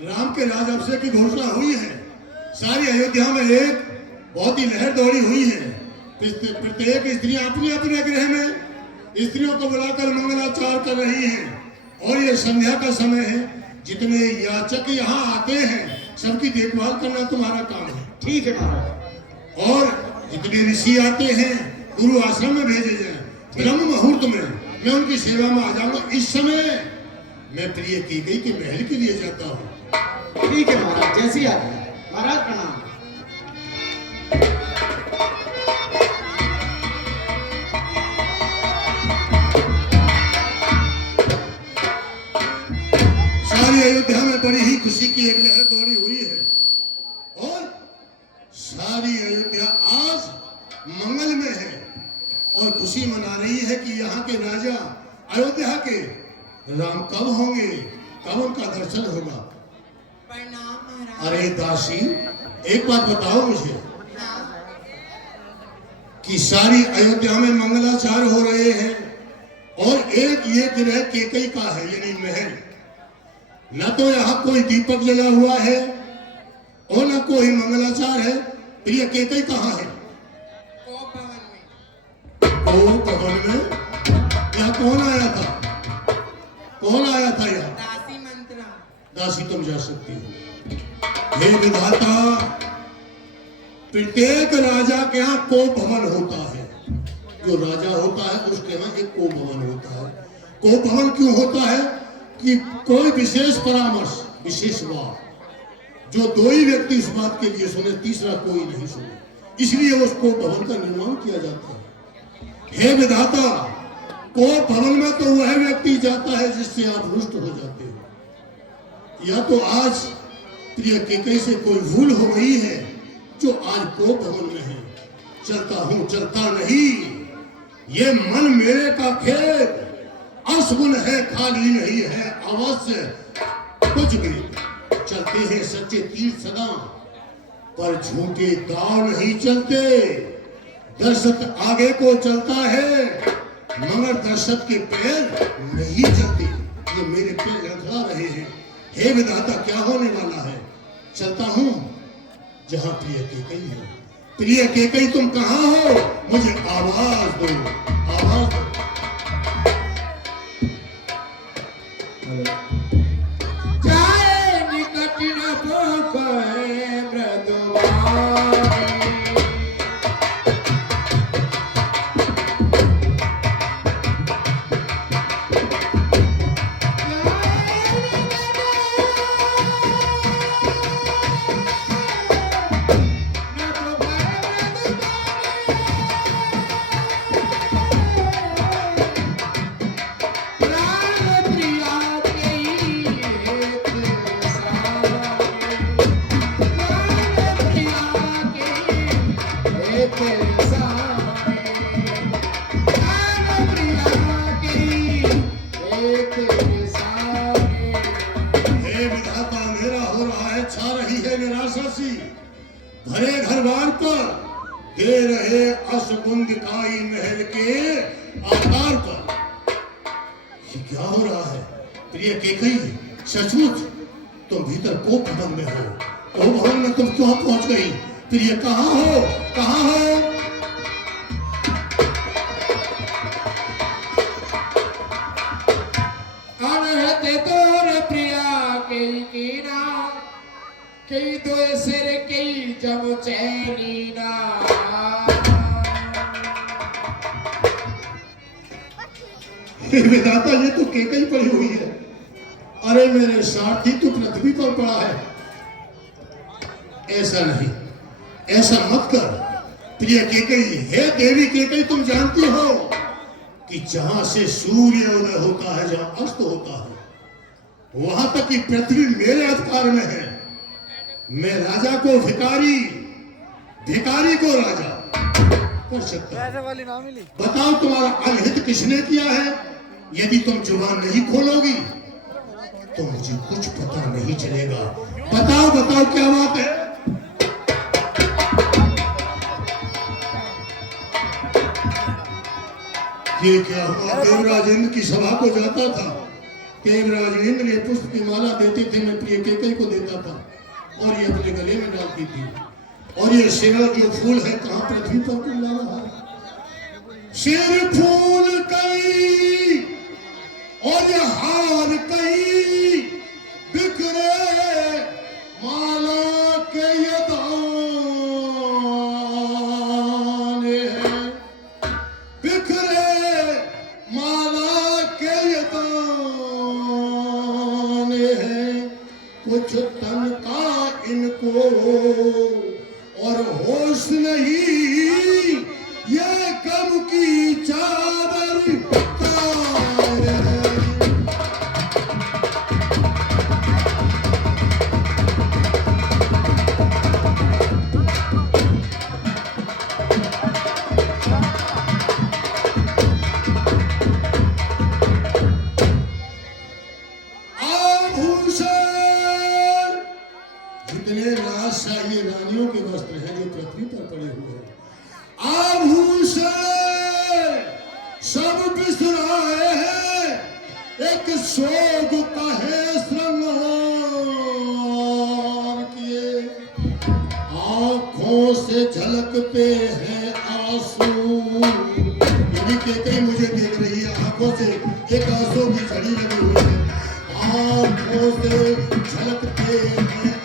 राम के राज अभिषेक की घोषणा हुई है। सारी अयोध्या में एक बहुत ही लहर दौड़ी हुई है। प्रत्येक स्त्रियां अपने अपने गृह में स्त्रियों को बुलाकर मंगलाचार कर रही हैं। और ये संध्या का समय है। जितने याचक यहाँ आते हैं सबकी देखभाल करना तुम्हारा काम है। ठीक है महाराज। और जितने ऋषि आते हैं गुरु आश्रम में भेजे जाए। ब्रह्म मुहूर्त में मैं उनकी सेवा में आ जाऊंगा। इस समय मैं प्रिय कैकेयी के महल के लिए जाता हूँ। ठीक है महाराज, जैसी आज्ञा। महाराज प्रणाम। सारी अयोध्या में बड़ी ही खुशी की एक लहर दौड़ी हुई है। और सारी अयोध्या आज मंगल में है और खुशी मना रही है कि यहाँ के राजा अयोध्या के राम कब होंगे, कब उनका दर्शन होगा। प्रणाम महाराज। अरे दासी, एक बात बताओ मुझे कि सारी अयोध्या में मंगलाचार हो रहे हैं और एक ये गृह कैकेयी का है, यानी महल। न तो यहाँ कोई दीपक जला हुआ है और न कोई मंगलाचार है। प्रिय कैकेयी कहाँ है? भवन में। यहाँ कौन आया था? कौन आया था यहाँ? दासी मंत्रा। दासी तुम जा सकती हो। हे विधाता, प्रत्येक राजा के यहाँ को भवन होता है। जो राजा होता है उसके यहाँ एक को भवन होता है। को भवन क्यों होता है? कि कोई विशेष परामर्श, विशेष बात जो दो ही व्यक्ति उस बात के लिए सुने, तीसरा कोई नहीं सुने, इसलिए उसको भवन का निर्माण किया जाता है। हे विधाता, को भवन में तो वह व्यक्ति जाता है जिससे आप रुष्ट हो जाते हो। या तो आज प्रिय कैकेयी से कोई भूल हो गई है जो आज को भवन में है। चलता हूं, चलता नहीं। ये मन मेरे का खेत असगुन है, खाली नहीं है अवश्य कुछ भी। चलते हैं सच्चे तीर्थ सदा, पर झूठे गांव नहीं चलते। दर्शक आगे को चलता है मगर दर्शक के पैर नहीं चलते। ये मेरे पैर लड़खड़ा रहे हैं। हे विधाता, क्या होने वाला है? चलता हूं जहां प्रिय कैकेयी है। प्रिय कैकेयी तुम कहां हो? मुझे आवाज दो, आवाज दो। जाए निकट न पोखरे मृदुवाणी। भरे घर बार पर दे रहे अशकुंदिकाई महल के आकार पर। ये क्या हो रहा है? प्रिय कैकेयी, सचमुच तुम भीतर को भवन में हो। को भवन में तुम क्यों पहुंच गई? प्रिय कहाँ हो? कहाँ हो? अनहते तोर प्रिया कैकेयी की ना, कई दो सिर कई जब चैनी ना। विधाता, ये तो कैकेयी पड़ी हुई है। अरे मेरे साथी, तू पृथ्वी पर पड़ा है। ऐसा नहीं, ऐसा मत कर। प्रिय कैकेयी, हे देवी कैकेयी, तुम जानती हो कि जहां से सूर्य उदय होता है, जहां अस्त होता है, वहां तक की पृथ्वी मेरे अधिकार में है। मैं राजा को भिखारी, भिखारी को राजा कर सकता हूं। बताओ तुम्हारा अनहित किसने किया है? यदि तुम जुबान नहीं खोलोगी तो मुझे कुछ पता नहीं चलेगा। बताओ बताओ, क्या बात है? ये क्या हुआ? देवराज इंद्र की सभा को जाता था, देवराज इंद्र ये पुष्प की माला देते थे, मैं प्रिय कैकेयी को देता था और ये अपने गले में डालती थी। और ये सिर जो फूल है कहाँ पृथ्वी पर कुल्ला रहा है, सिर फूल कई और ये हार कई बिखरे माला के ये दाने हैं, बिखरे माला के ये दाने हैं। कुछ तन का इनको और होश नहीं, ये कब की चादर तार है। आभूषण जितने राजशाही रानियों के वस्त्र हैं जो पृथ्वी पर पड़े हुए हैं, आभूषण सब बिसराए हैं, एक शोक का है श्रृंगार किए, आंखों से झलकते हैं आंसू। ये भी कैकेयी मुझे देख रही है, आंखों से एक आंसू की झड़ी लगी हुई है, आंखों से झलकते हैं